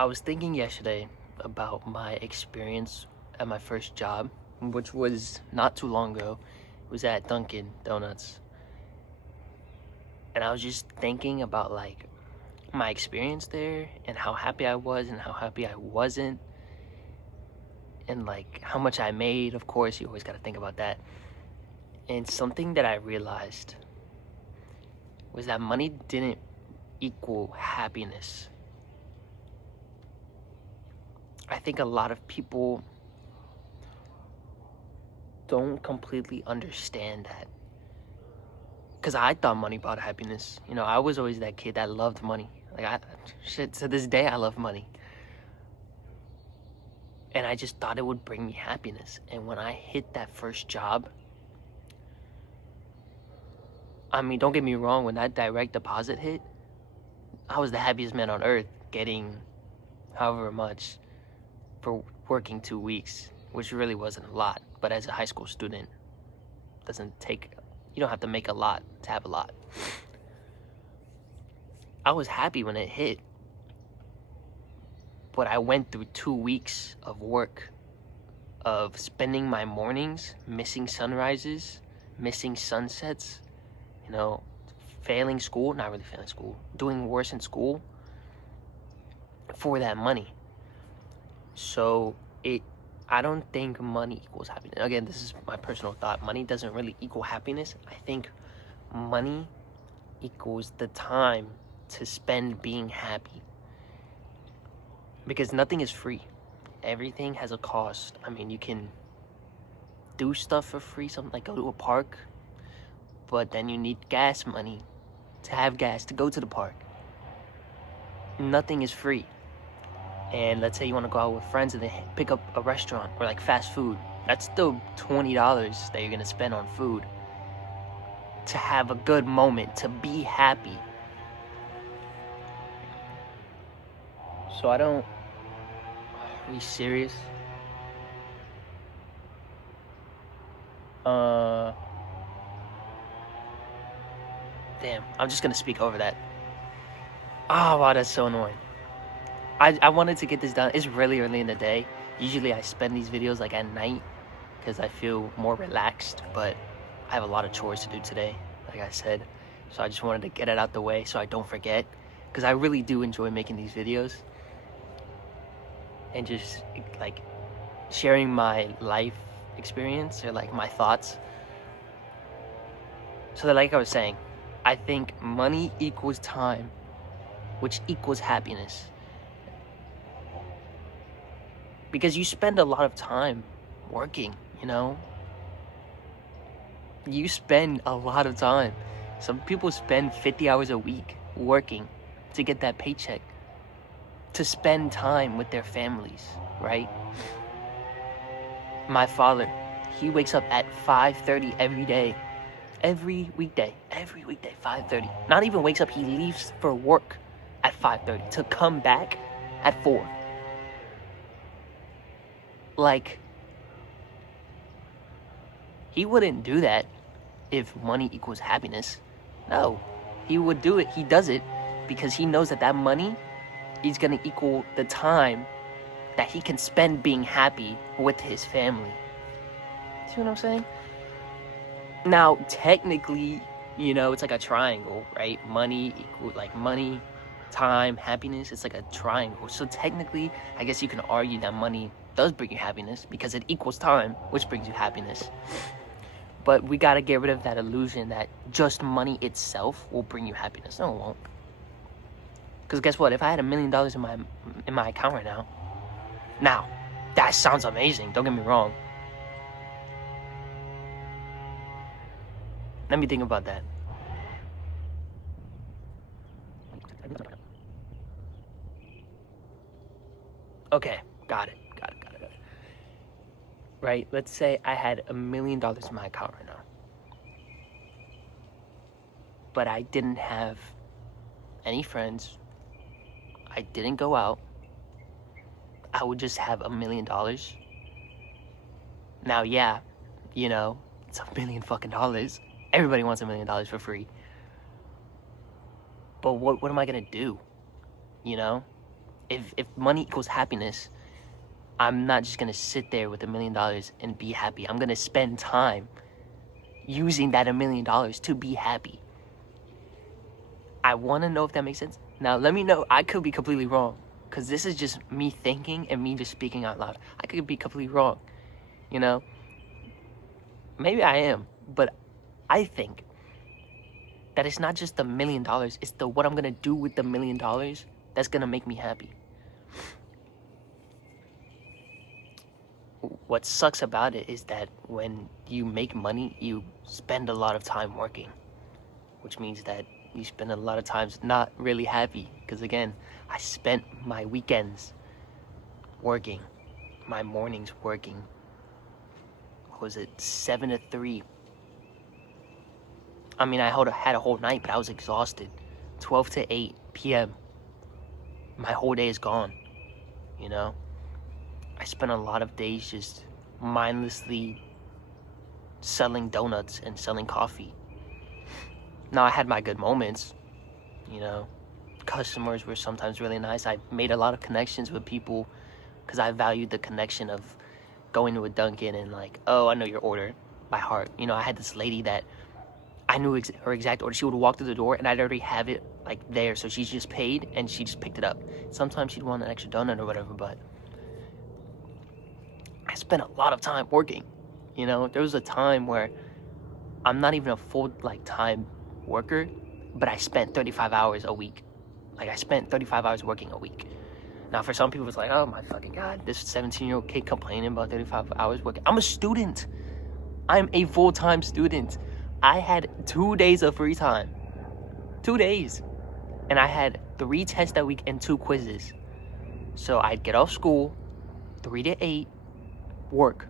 I was thinking yesterday about my experience at my first job, which was not too long ago. It was at Dunkin' Donuts. And I was just thinking about like my experience there and how happy I was and how happy I wasn't. And like how much I made, of course, you always got to think about that. And something that I realized was that money didn't equal happiness. I think a lot of people don't completely understand that. Because I thought money brought happiness. You know, I was always that kid that loved money. To this day, I love money. And I just thought it would bring me happiness. And when I hit that first job, I mean, don't get me wrong, when that direct deposit hit, I was the happiest man on earth getting however much for working 2 weeks, which really wasn't a lot. But as a high school student, you don't have to make a lot to have a lot. I was happy when it hit, but I went through 2 weeks of work, of spending my mornings missing sunrises, missing sunsets, you know, failing school, not really failing school, doing worse in school for that money. So I don't think money equals happiness. Again, this is my personal thought. Money doesn't really equal happiness. I think money equals the time to spend being happy. Because nothing is free. Everything has a cost. I mean, you can do stuff for free, something like go to a park, but then you need gas money to have gas to go to the park. Nothing is free. And let's say you want to go out with friends and then pick up a restaurant or like fast food. That's still $20 that you're going to spend on food to have a good moment, to be happy. So are we serious? Damn, I'm just going to speak over that. Oh, wow, that's so annoying. I wanted to get this done. It's really early in the day. Usually I spend these videos like at night because I feel more relaxed, but I have a lot of chores to do today, like I said. So I just wanted to get it out the way so I don't forget, because I really do enjoy making these videos and just like sharing my life experience or like my thoughts. So that, like I was saying, I think money equals time, which equals happiness. Because you spend a lot of time working, you know? You spend a lot of time. Some people spend 50 hours a week working to get that paycheck, to spend time with their families, right? My father, he wakes up at 5:30 every day. Every weekday, 5:30. Not even wakes up, he leaves for work at 5:30 to come back at 4. Like, he wouldn't do that if money equals happiness. No, he would do it. He does it because he knows that money is going to equal the time that he can spend being happy with his family. See what I'm saying? Now, technically, you know, it's like a triangle, right? Money equals like money, time, happiness. It's like a triangle. So technically, I guess you can argue that money does bring you happiness because it equals time, which brings you happiness. But we gotta get rid of that illusion that just money itself will bring you happiness. No, it won't. Because guess what? If I had $1 million in my account right now, that sounds amazing. Don't get me wrong. Let me think about that. Okay, got it. Right, let's say I had $1 million in my account right now, but I didn't have any friends. I didn't go out. I would just have $1 million. Now, yeah, you know, it's $1 million fucking dollars. Everybody wants $1 million for free. But what am I gonna do? You know? If money equals happiness, I'm not just gonna sit there with $1 million and be happy. I'm gonna spend time using that $1 million to be happy. I want to know if that makes sense. Now, let me know. I could be completely wrong, because this is just me thinking and me just speaking out loud. I could be completely wrong, you know? Maybe I am, but I think that it's not just the $1 million, it's the what I'm gonna do with the $1 million that's gonna make me happy. What sucks about it is that when you make money, you spend a lot of time working, which means that you spend a lot of times not really happy. Because again, I spent my weekends working, my mornings working. What was it, 7 to 3? I mean, I had a whole night, but I was exhausted. 12 to 8 p.m. My whole day is gone, you know? I spent a lot of days just mindlessly selling donuts and selling coffee. Now, I had my good moments, you know? Customers were sometimes really nice. I made a lot of connections with people because I valued the connection of going to a Dunkin' and like, oh, I know your order by heart. You know, I had this lady that I knew her exact order. She would walk through the door and I'd already have it like there. So she just paid and she just picked it up. Sometimes she'd want an extra donut or whatever, but I spent a lot of time working. You know, there was a time where I'm not even a full like time worker, but I spent 35 hours a week. Like I spent 35 hours working a week. Now for some people it's like, oh my fucking God, this 17-year-old kid complaining about 35 hours working. I'm a student. I'm a full-time student. I had 2 days of free time. 2 days. And I had 3 tests that week and 2 quizzes. So I'd get off school, 3 to 8, work.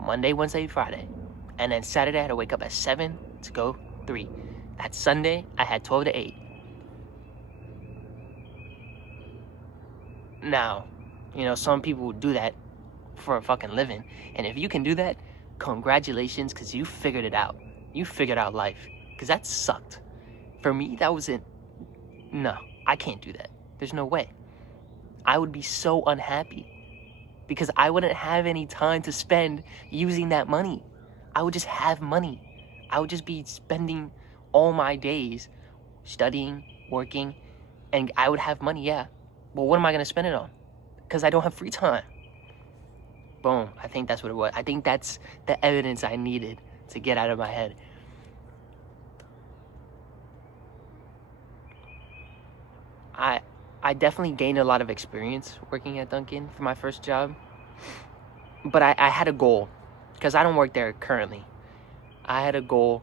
Monday, Wednesday, Friday. And then Saturday I had to wake up at 7 to go 3. That Sunday I had 12 to 8. Now, you know, some people do that for a fucking living. And if you can do that, congratulations, because you figured it out. You figured out life. Because that sucked. For me, that wasn't... No, I can't do that. There's no way. I would be so unhappy. Because I wouldn't have any time to spend using that money. I would just have money. I would just be spending all my days studying, working, and I would have money, yeah. But what am I going to spend it on? Because I don't have free time. Boom. I think that's what it was. I think that's the evidence I needed to get out of my head. I definitely gained a lot of experience working at Dunkin' for my first job. But I had a goal. Because I don't work there currently. I had a goal.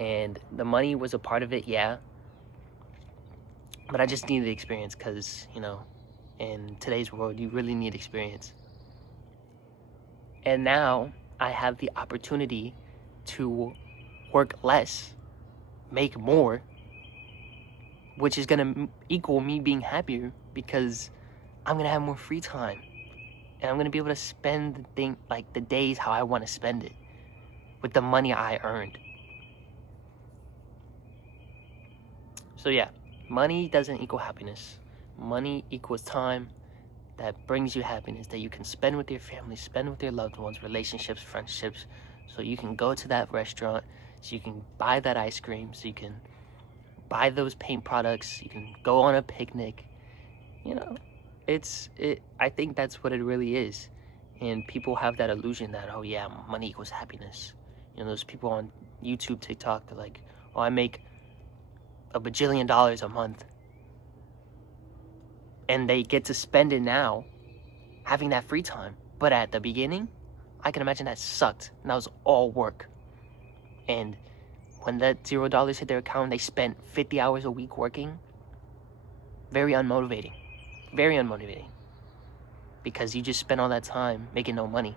And the money was a part of it, yeah. But I just needed experience because, you know, in today's world, you really need experience. And now I have the opportunity to work less, make more, which is going to equal me being happier because I'm going to have more free time. And I'm going to be able to spend the days how I want to spend it with the money I earned. So yeah, money doesn't equal happiness. Money equals time that brings you happiness that you can spend with your family, spend with your loved ones, relationships, friendships. So you can go to that restaurant, so you can buy that ice cream, so you can buy those paint products, you can go on a picnic. You know, I think that's what it really is. And people have that illusion that, oh yeah, money equals happiness. You know, those people on YouTube, TikTok, they're like, oh, I make $1 bajillion a month. And they get to spend it now, having that free time. But at the beginning, I can imagine that sucked. And that was all work. And when that $0 hit their account, they spent 50 hours a week working. Very unmotivating. Very unmotivating. Because you just spent all that time making no money.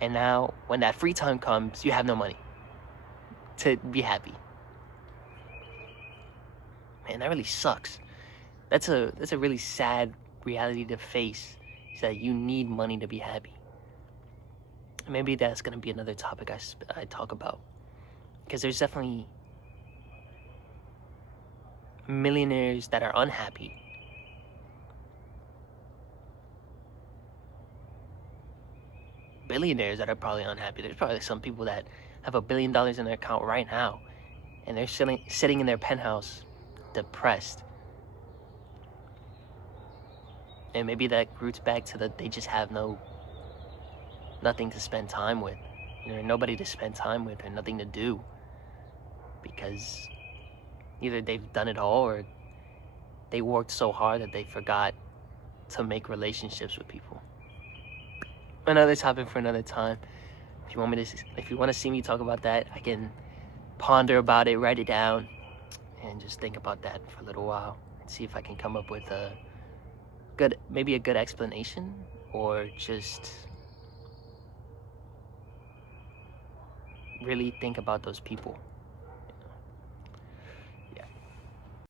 And now, when that free time comes, you have no money to be happy. Man, that really sucks. That's a really sad reality to face, is that you need money to be happy. Maybe that's going to be another topic I talk about. Because there's definitely millionaires that are unhappy. billionaires that are probably unhappy. There's probably some people that have $1 billion in their account right now, and they're sitting in their penthouse, depressed. And maybe that roots back to that they just have nothing to spend time with. Nobody to spend time with, or nothing to do, because either they've done it all or they worked so hard that they forgot to make relationships with people. Another topic for another time. If you want to see me talk about that, I can ponder about it, write it down, and just think about that for a little while and see if I can come up with maybe a good explanation, or just really think about those people.